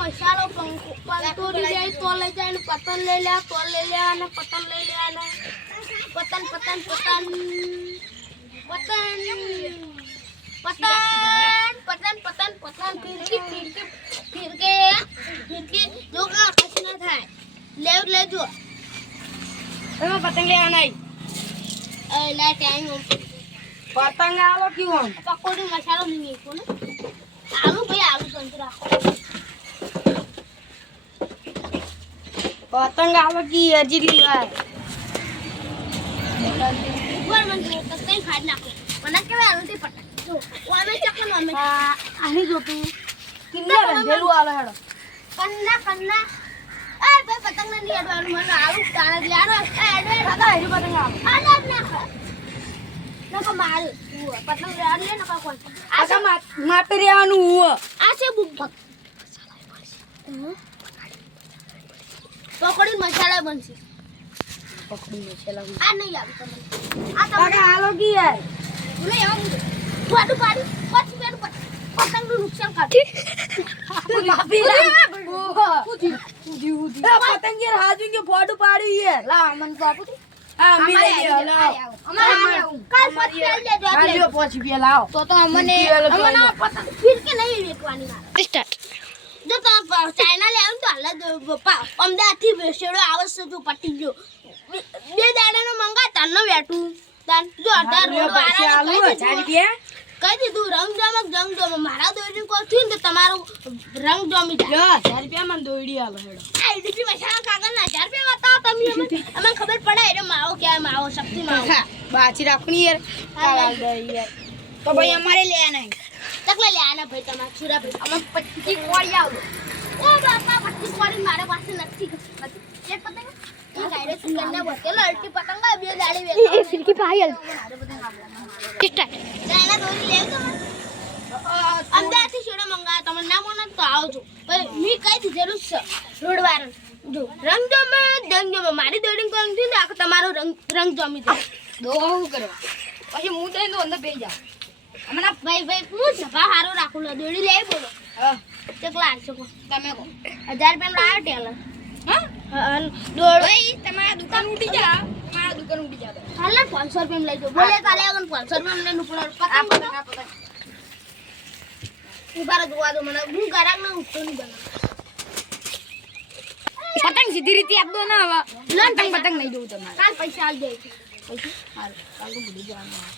મસાલો પંતોરી જાય તો લઈ જાય ને પતંગ લઈ લે તો લઈ લે અને પતંગ લઈ લે અને પતંગ પતંગ પતંગ પતંગ પતંગ પતંગ પતંગ ફિરકી જો કા કશું ના થાય લેજો એમાં પતંગ લેવા નહીં લે ટાઈમ પતંગ આલો કેવું પકોડી મસાલો નહીં ને આલુ ભાઈ આલુ સંતરા પતંગ આલો કી હજી લીવા ઉપર મને જો કઈ ખાડ નાખો મને કેવા આલુ તે પતંગ જો ઓમે ચકન ઓમે આની જોતું કિન્ના બંધેલું આલો હેડો કન્ના એ ભાઈ પતંગ નહીં અડવાનું મને આલુ તારે લેવાનો એડે દાદા હેરી પતંગ આલો આના નાખો નકો માર પતંગ લેવા લે નકો કોણ આકા માપે રહેવાનું હુઓ આ છે બુક પકોડી મસાલા બનશે પકડી મસાલા આ નહીં આવે તમને આ તમને આલો કી યાર બોલે આવું વાડું પાડી પછી બેનું પતંગનું નુકસાન કાઢી માપી લા ઉધી પતંગ યાર હાજુ કે ફોટો પાડ્યું યાર લા મન બાપુ આ મી લઈ લ્યો લાવ અમારે કાલ પછી લઈ લેજો આલ્યો પછી બે લાવ તો અમને પતંગ ફિરકે નહીં વેચવાની મારે સ્ટાર્ટ જો તો ચાઇના લે આવું તો હાલ અમદાવાદ થી વેસેડો આવશે જો પટી ગયો બે દાડાનો મંગા તારનો વેટું તાર જો અઢાર રોડ વાળા કહી દીધું રંગ જમ મારા દોડી કો થયું ને તમારું રંગ જમી જાય 1000 રૂપિયા મને દોડી આલો હેડો આ ઈડી મસાલા કાગળ ના 1000 રૂપિયા બતાવો તમે અમને ખબર પડે એટલે માવો ક્યાં માવો શક્તિ માવો બાચી રાખણી યાર કાલ દે યાર તો ભાઈ અમારે લે નહીં તકલા લે આના ભાઈ તમાર છુરા ભાઈ અમે 25 કોડી આવો ઓ બાપા 25 કોડી મારા પાસે નથી એ પતંગ એ ગાયરે સુગંધા બોતેલો અલ્ટી પતંગ બે દાડી વેચો એ ફિરકી પાયલ સ્ટાર્ટ ચાઇના દોરી લેવ તમે અમદાવાદ થી છોડા મંગાવ તમે ના મોન તો આવજો મી કઈ દીધેલું છે રોડ વાળા જો રંગ જમે મારી દોડી કોણ થી ને આ તમારો રંગ જમી દે દો હું કરો પછી હું તો અંદર બેહી જાવ હમણાં ભાઈ હું સભા હારો રાખું લો દોડી લે બોલો હા કેટલા આરસો કો તમે કો 1000 રૂપિયા લાવ્યો ટેલર હા દોડ ભાઈ તમારા દુકાન ઉડી જા તમારા દુકાન ઉડી જા હાલ 500 રૂપિયા લઈ જો બોલે કાલે આગળ 500 રૂપિયા લઈને ઉપર પતંગ ઉભાર જોવા દો મને હું ગરાક ના ઉઠતો નહીં બના પતંગ સીધી રીતે આપ દો ના હવે પતંગ નહીં દઉં તમારે કાલ પૈસા આલ દે પૈસા હાલ કાલ તો ભૂલી જવાનું